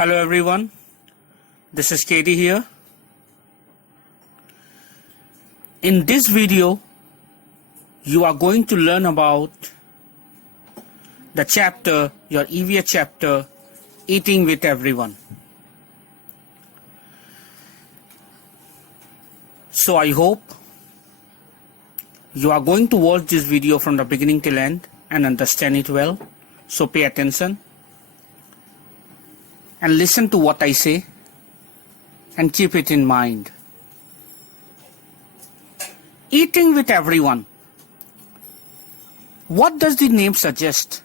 Hello everyone, this is Katie here. In this video, you are going to learn about the chapter, your EVA chapter, Eating with Everyone. So I hope you are going to watch this video from the beginning till end and understand it well. So pay attention and listen to what I say and keep it in mind. Eating with everyone. What does the name suggest?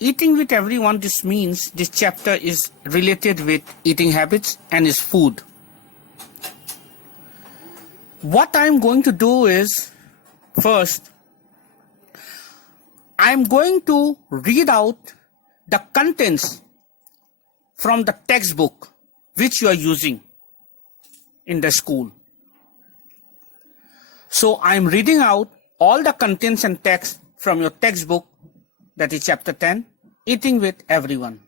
Eating with everyone, this means this chapter is related with eating habits and is food. What I am going to do is, first, I am going to read out the contents from the textbook which you are using in the school. So I am reading out all the contents and text from your textbook, that is chapter 10, Eating with Everyone.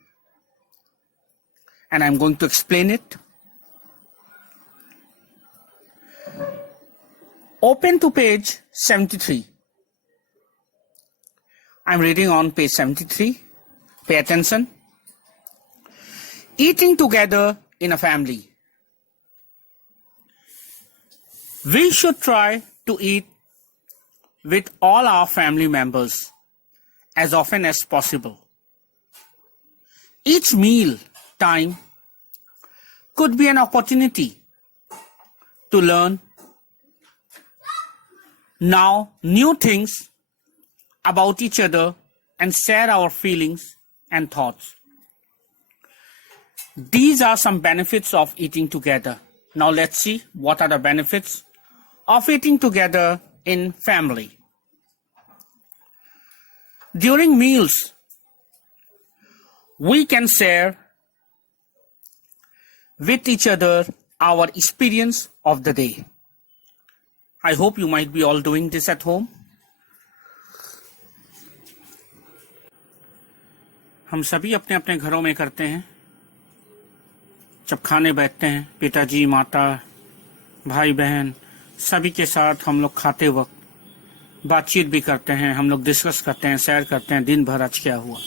And I am going to explain it. Open to page 73. I am reading on page 73. Pay attention. Eating together in a family. We should try to eat with all our family members as often as possible. Each meal time could be an opportunity to learn now new things about each other and share our feelings and thoughts. These are some benefits of eating together. Now let's see what are the benefits of eating together in family. During meals, we can share with each other our experience of the day. I hope you might be all doing this at home. हम सभी अपने अपने घरों में करते हैं. जब खाने बैठते हैं, पिताजी, माता, भाई बहन सभी के साथ हम लोग खाते वक्त बातचीत भी करते हैं, हम लोग डिस्कस करते हैं, शेयर करते हैं दिन भर आज क्या हुआ.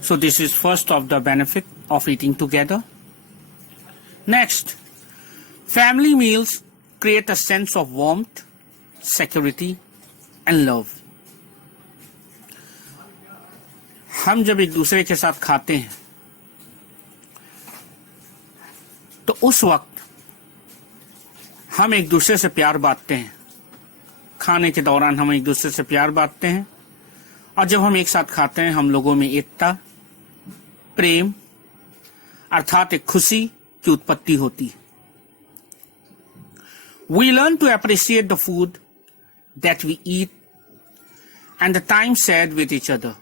So this is first of the benefit of eating together. Next, family meals create a sense of warmth, security and love. हम जब एक दूसरे के साथ खाते हैं तो उस वक्त हम एक दूसरे से प्यार बांटते हैं. खाने के दौरान हम एक दूसरे से प्यार बांटते हैं और जब हम एक साथ खाते हैं हम लोगों में एकता, प्रेम अर्थात एक खुशी की उत्पत्ति होती है. We learn to appreciate the food that we eat and the time shared with each other.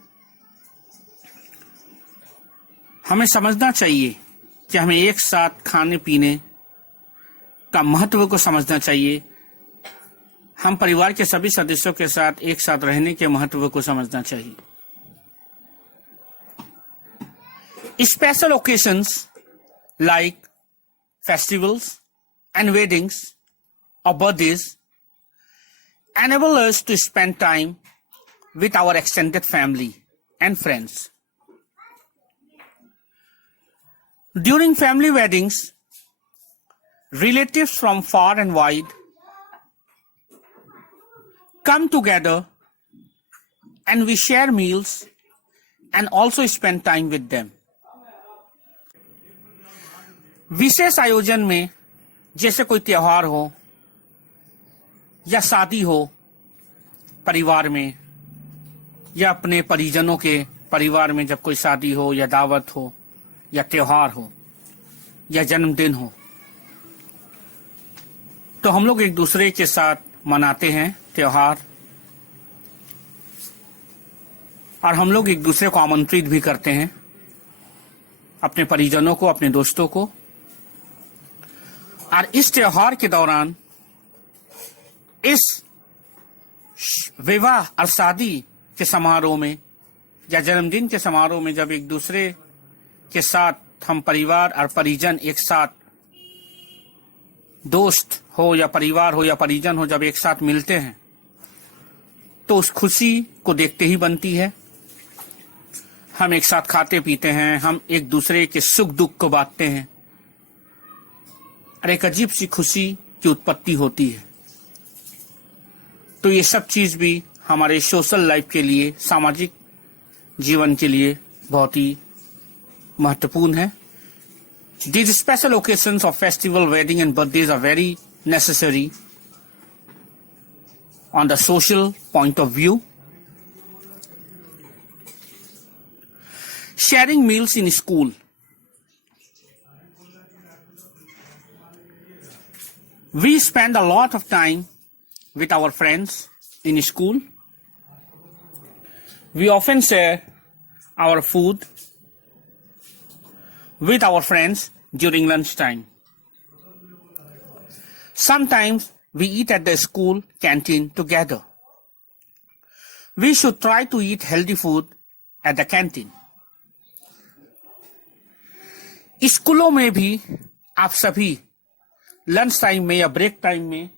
हमें समझना चाहिए कि हमें एक साथ खाने पीने का महत्व को समझना चाहिए. हम परिवार के सभी सदस्यों के साथ एक साथ रहने के महत्व को समझना चाहिए. Special occasions like festivals and weddings or birthdays enable us to spend time with our extended family and friends. During family weddings, relatives from far and wide come together and we share meals and also spend time with them. विशेष आयोजन में जैसे कोई त्योहार हो या शादी हो परिवार में या अपने परिजनों के परिवार में, जब कोई शादी हो या दावत हो या त्योहार हो या जन्मदिन हो तो हम लोग एक दूसरे के साथ मनाते हैं त्योहार और हम लोग एक दूसरे को आमंत्रित भी करते हैं, अपने परिजनों को, अपने दोस्तों को. और इस त्योहार के दौरान, इस विवाह और शादी के समारोह में या जन्मदिन के समारोह में जब एक दूसरे के साथ हम परिवार और परिजन एक साथ, दोस्त हो या परिवार हो या परिजन हो, जब एक साथ मिलते हैं तो उस खुशी को देखते ही बनती है। हम एक साथ खाते पीते हैं, हम एक दूसरे के सुख दुख को बांटते हैं और एक अजीब सी खुशी की उत्पत्ति होती है। तो ये सब चीज भी हमारे सोशल लाइफ के लिए, सामाजिक जीवन के लिए बहुत ही महत्वपूर्ण है। These special occasions of festival, wedding and birthdays are very necessary on the social point of view. Sharing meals in school. We spend a lot of time with our friends in school. We often share our food with our friends during lunchtime. Sometimes we eat at the school canteen together. We should try to eat healthy food at the canteen. स्कूलों में भी आप सभी lunch time में या break time में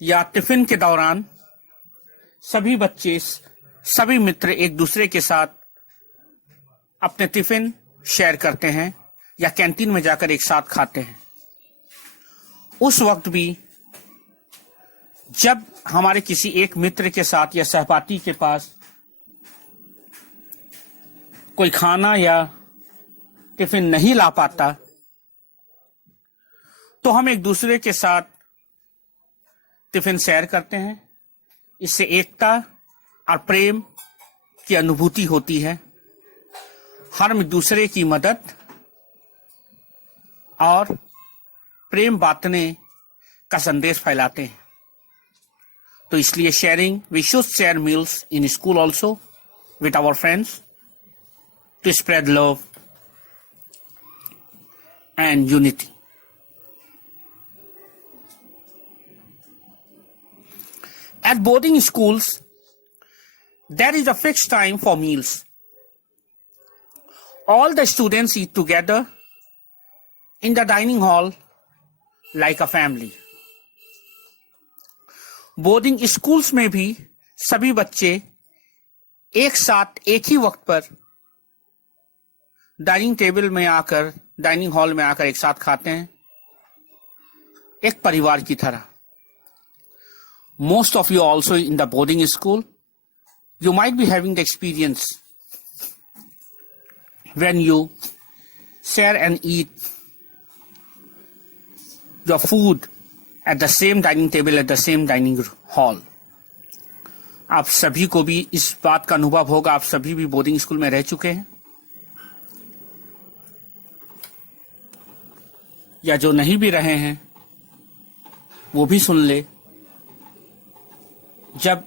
या tiffin के दौरान सभी बच्चे, सभी मित्र एक दूसरे के साथ अपने टिफिन शेयर करते हैं या कैंटीन में जाकर एक साथ खाते हैं। उस वक्त भी जब हमारे किसी एक मित्र के साथ या सहपाठी के पास कोई खाना या टिफिन नहीं ला पाता, तो हम एक दूसरे के साथ टिफिन शेयर करते हैं। इससे एकता और प्रेम की अनुभूति होती है। हम दूसरे की मदद और प्रेम बांटने का संदेश फैलाते हैं। तो इसलिए sharing, we should share meals in school also with our friends to spread love and unity. At boarding schools, there is a fixed time for meals. All the students eat together in the dining hall like a family. Boarding schools में भी सभी बच्चे एक साथ एक ही वक्त पर dining table में आकर, डाइनिंग हॉल में आकर एक साथ खाते हैं, एक परिवार की तरह। Most of you also in the boarding school, you might be having the experience when you share and eat your food at the same dining table, at the same dining hall. आप सभी को भी इस बात का अनुभव होगा। आप सभी भी बोर्डिंग स्कूल में रह चुके हैं, या जो नहीं भी रहे हैं वो भी सुन ले। जब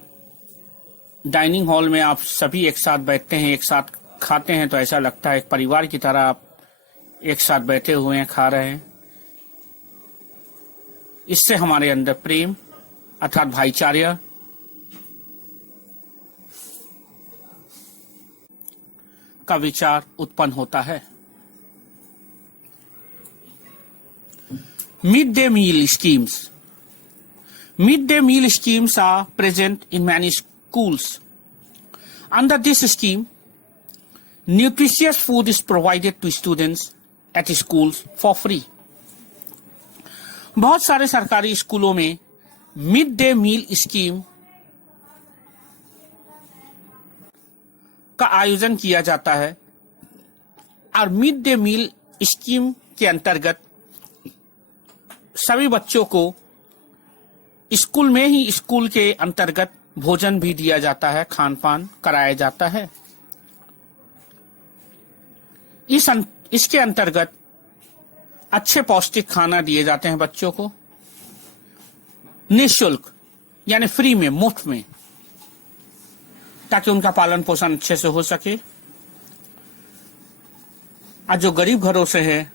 डाइनिंग हॉल में आप सभी एक साथ बैठते हैं, एक साथ खाते हैं, तो ऐसा लगता है एक परिवार की तरह आप एक साथ बैठे हुए हैं, खा रहे हैं। इससे हमारे अंदर प्रेम अर्थात भाईचारा का विचार उत्पन्न होता है। Mid day meal schemes. Midday meal schemes are present in many schools. Under this scheme, nutritious food is provided to students at schools for free. बहुत सारे सरकारी स्कूलों में मिड डे मील स्कीम का आयोजन किया जाता है और मिड डे मील स्कीम के अंतर्गत सभी बच्चों को स्कूल में ही, स्कूल के अंतर्गत भोजन भी दिया जाता है, खान पान कराया जाता है। इसके अंतर्गत अच्छे पौष्टिक खाना दिए जाते हैं बच्चों को निःशुल्क, यानी फ्री में, मुफ्त में, ताकि उनका पालन पोषण अच्छे से हो सके। आज जो गरीब घरों से है,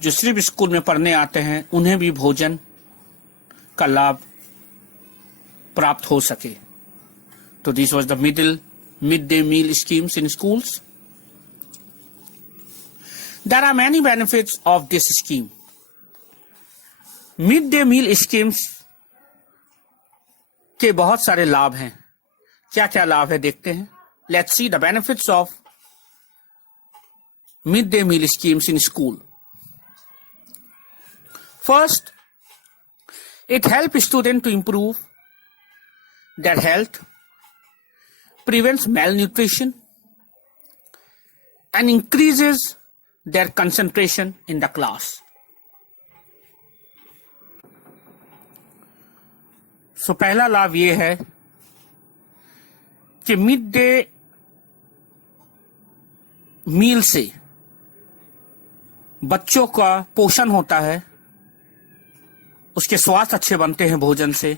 जो सिर्फ स्कूल में पढ़ने आते हैं, उन्हें भी भोजन का लाभ प्राप्त हो सके। तो this was the mid day meal schemes in schools. There are many benefits of this scheme. Mid day meal schemes के बहुत सारे लाभ हैं. क्या क्या लाभ है देखते हैं. Let's see the benefits of mid day meal schemes in school. First, it helps students to improve their health, prevents malnutrition, and increases their concentration in the class. So पहला लाभ ये है कि मिड डे मील से बच्चों का पोषण होता है, उसके स्वास्थ्य अच्छे बनते हैं भोजन से,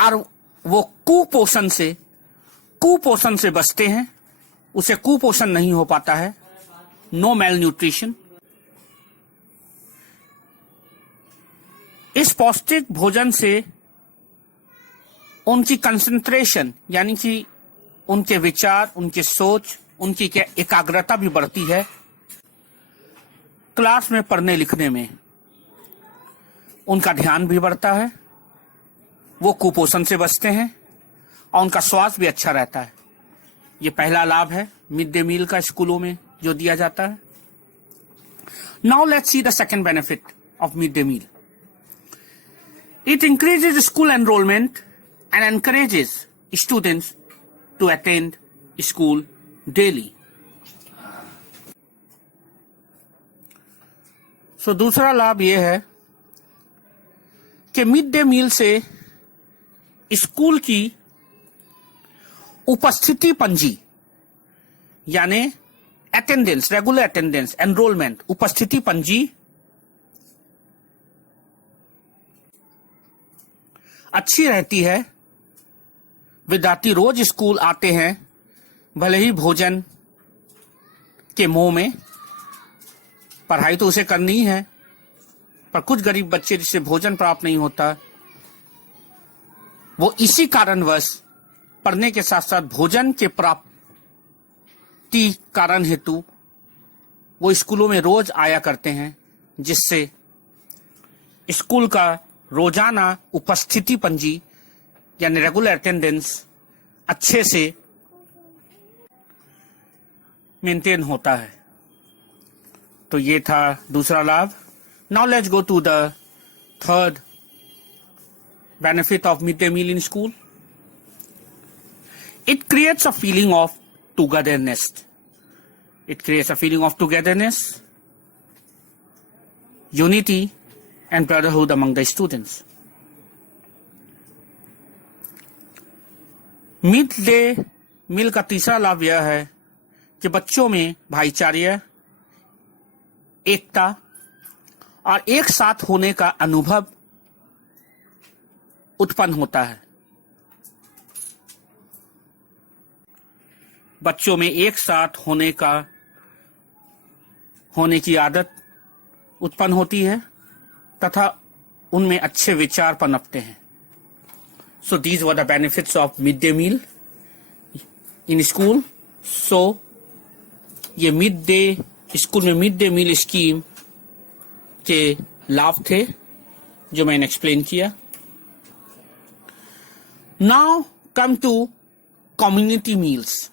और वो कुपोषण से बचते हैं, उसे कुपोषण नहीं हो पाता है. No malnutrition. इस पौष्टिक भोजन से उनकी कंसंट्रेशन यानी कि उनके विचार, उनकी सोच, उनकी एकाग्रता भी बढ़ती है. क्लास में पढ़ने लिखने में उनका ध्यान भी बढ़ता है, वो कुपोषण से बचते हैं और उनका स्वास्थ्य भी अच्छा रहता है. ये पहला लाभ है मिड डे मील का स्कूलों में जो दिया जाता है. Now let's see the second benefit of mid day meal. It increases school enrolment and encourages students to attend school daily. So दूसरा लाभ यह है कि मिड डे मील से स्कूल की उपस्थिति पंजी यानी अटेंडेंस, रेगुलर अटेंडेंस, एनरोलमेंट, उपस्थिति पंजी अच्छी रहती है. विद्यार्थी रोज स्कूल आते हैं, भले ही भोजन के मोह में. पढ़ाई तो उसे करनी ही है, पर कुछ गरीब बच्चे जिसे भोजन प्राप्त नहीं होता, वो इसी कारणवश पढ़ने के साथ साथ भोजन के प्राप्ति कारण हेतु वो स्कूलों में रोज आया करते हैं, जिससे स्कूल का रोजाना उपस्थिति पंजी यानी रेगुलर अटेंडेंस अच्छे से मेंटेन होता है. तो ये था दूसरा लाभ. Now let's go to the third benefit of midday meal in school. It creates a feeling of togetherness. It creates a feeling of togetherness, unity, and brotherhood among the students. Mid day meal का तीसरा लाभ यह है कि बच्चों में भाईचारे, एकता और एक साथ होने का अनुभव उत्पन्न होता है. बच्चों में एक साथ होने की आदत उत्पन्न होती है तथा उनमें अच्छे विचार पनपते हैं. So these were the benefits of midday meal in school. So ये स्कूल में मिड डे मील स्कीम के लाभ थे जो मैंने एक्सप्लेन किया. Now come to community meals.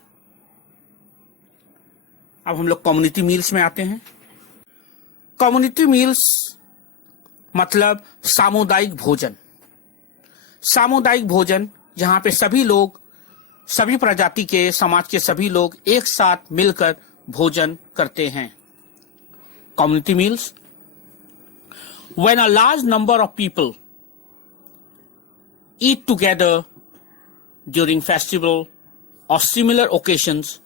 अब हम लोग कम्युनिटी मील्स में आते हैं. कम्युनिटी मील्स मतलब सामुदायिक भोजन. सामुदायिक भोजन जहां पे सभी लोग, सभी प्रजाति के, समाज के सभी लोग एक साथ मिलकर भोजन करते हैं. Community meals, when a large number of people eat together during festival or similar occasions,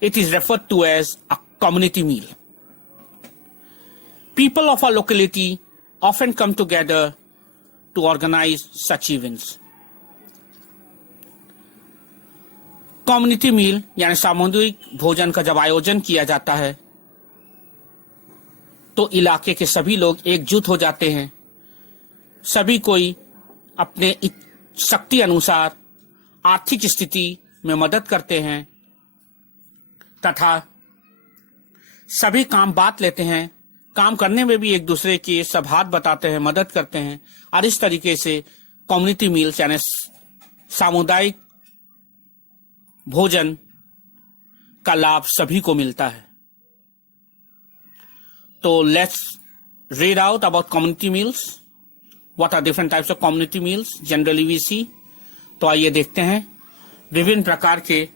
it is referred to as a community meal. People of a locality often come together to organize such events. Community meal यानी सामूहिक भोजन का जब आयोजन किया जाता है तो इलाके के सभी लोग एकजुट हो जाते हैं. सभी कोई अपने शक्ति अनुसार आर्थिक स्थिति में मदद करते हैं तथा सभी काम बांट लेते हैं, काम करने में भी एक दूसरे की सब हाथ बताते हैं, मदद करते हैं, और इस तरीके से कम्युनिटी मील्स यानी सामुदायिक भोजन का लाभ सभी को मिलता है। तो let's read out about community meals. What are different types of community meals? Generally we see. तो आइए देखते हैं विभिन्न प्रकार के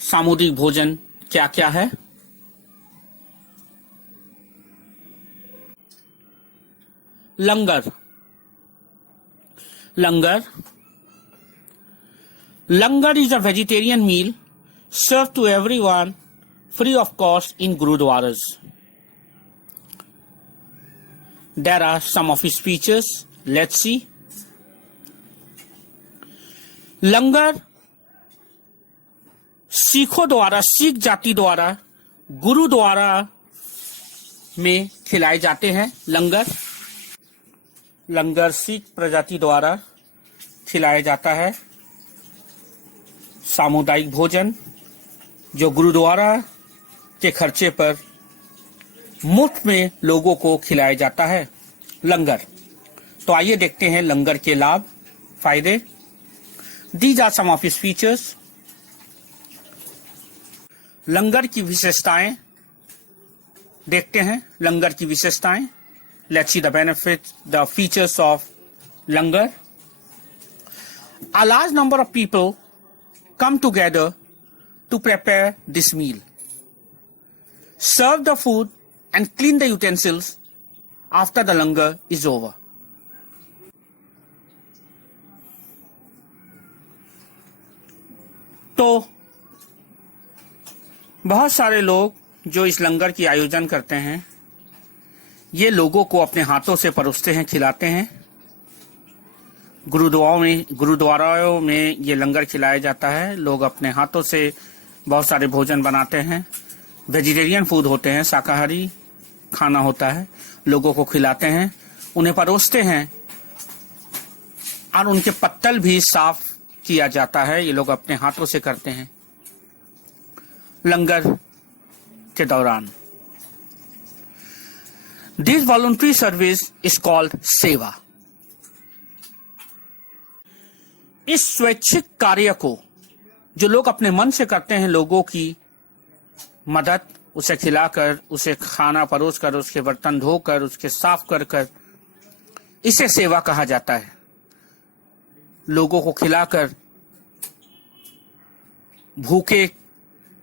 सामुदायिक भोजन क्या क्या है। लंगर। Langar is a vegetarian meal served to everyone free of cost in gurudwaras. There are some of its features. Let's see. लंगर सिखों द्वारा, सिख जाति द्वारा गुरुद्वारा में खिलाए जाते हैं। लंगर सिख प्रजाति द्वारा खिलाया जाता है सामुदायिक भोजन जो गुरुद्वारा के खर्चे पर मुफ्त में लोगों को खिलाया जाता है। लंगर। तो आइए देखते हैं लंगर के लाभ, फायदे। These are some of its features. लंगर की विशेषताएं देखते हैं। लंगर की विशेषताएं। Let's see the benefits, the features of langar. A large number of people come together to prepare this meal, serve the food and clean the utensils after the langar is over. तो बहुत सारे लोग जो इस लंगर की आयोजन करते हैं, ये लोगों को अपने हाथों से परोसते हैं, खिलाते हैं। गुरुद्वाराओं में ये लंगर खिलाया जाता है। लोग अपने हाथों से बहुत सारे भोजन बनाते हैं। वेजिटेरियन फूड होते हैं, शाकाहारी खाना होता है, लोगों को खिलाते हैं, उन्हें परोसते हैं और उनके पत्तल भी साफ किया जाता है। ये लोग अपने हाथों से करते हैं लंगर के दौरान। This voluntary service is called सेवा। इस स्वैच्छिक कार्य को जो लोग अपने मन से करते हैं, लोगों की मदद, उसे खिलाकर, उसे खाना परोसकर, उसके बर्तन धोकर, उसके साफ कर, इसे सेवा कहा जाता है। लोगों को खिलाकर भूखे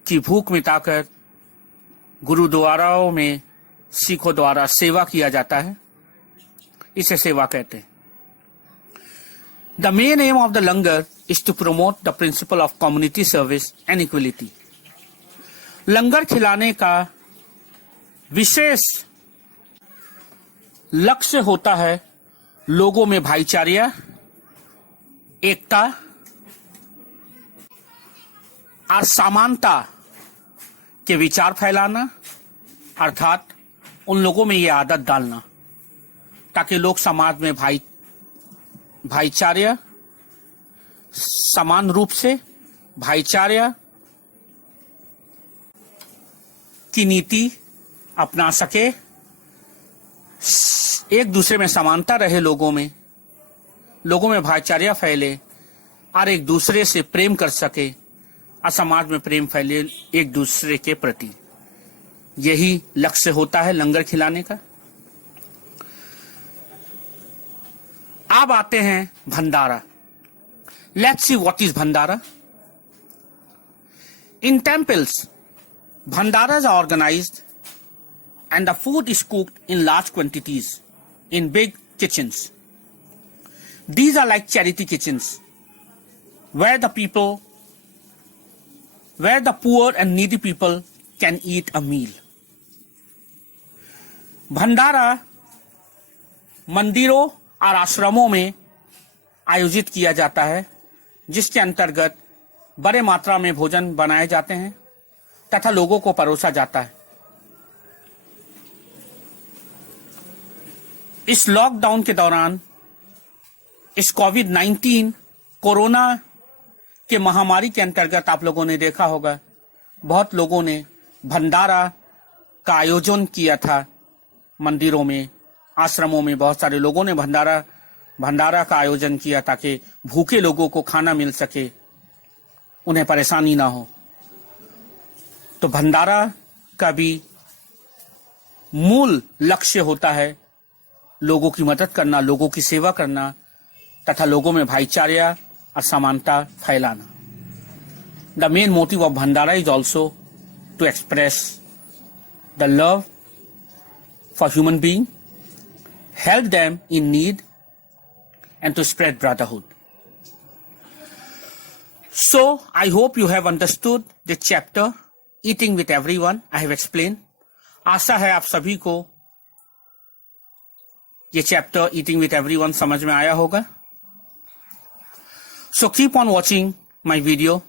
की भूख मिटाकर गुरुद्वाराओं में सिखों द्वारा सेवा किया जाता है, इसे सेवा कहते हैं। The main aim of the langar is to promote the principle of community service and equality. लंगर खिलाने का विशेष लक्ष्य होता है लोगों में भाईचारा, एकता और समानता के विचार फैलाना, अर्थात उन लोगों में ये आदत डालना ताकि लोग समाज में भाईचारा, समान रूप से भाईचारा की नीति अपना सके, एक दूसरे में समानता रहे, लोगों में भाईचारा फैले और एक दूसरे से प्रेम कर सके और समाज में प्रेम फैले एक दूसरे के प्रति। यही लक्ष्य होता है लंगर खिलाने का। अब आते हैं भंडारा। Let's see what is bhandara. In temples, bhandaras are organized and the food is cooked in large quantities in big kitchens. These are like charity kitchens where the poor and needy people can eat a meal. भंडारा मंदिरों और आश्रमों में आयोजित किया जाता है, जिसके अंतर्गत बड़े मात्रा में भोजन बनाए जाते हैं तथा लोगों को परोसा जाता है। इस लॉकडाउन के दौरान, इस कोविड-19 कोरोना के महामारी के अंतर्गत आप लोगों ने देखा होगा बहुत लोगों ने भंडारा का आयोजन किया था। मंदिरों में, आश्रमों में बहुत सारे लोगों ने भंडारा का आयोजन किया ताकि भूखे लोगों को खाना मिल सके, उन्हें परेशानी ना हो। तो भंडारा का भी मूल लक्ष्य होता है लोगों की मदद करना, लोगों की सेवा करना तथा लोगों में भाईचारा और समानता फैलाना। The main motive of bhandara is also to express the love for human being, help them in need, and to spread brotherhood. So, I hope you have understood the chapter, Eating with Everyone, I have explained. आशा है आप सभी को ये chapter Eating with Everyone समझ में आया होगा. So, keep on watching my video.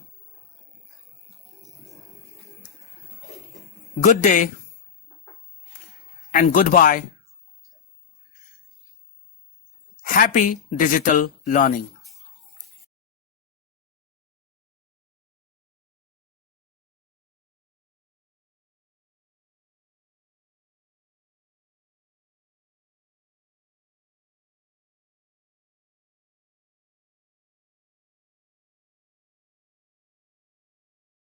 Good day and goodbye. Happy digital learning.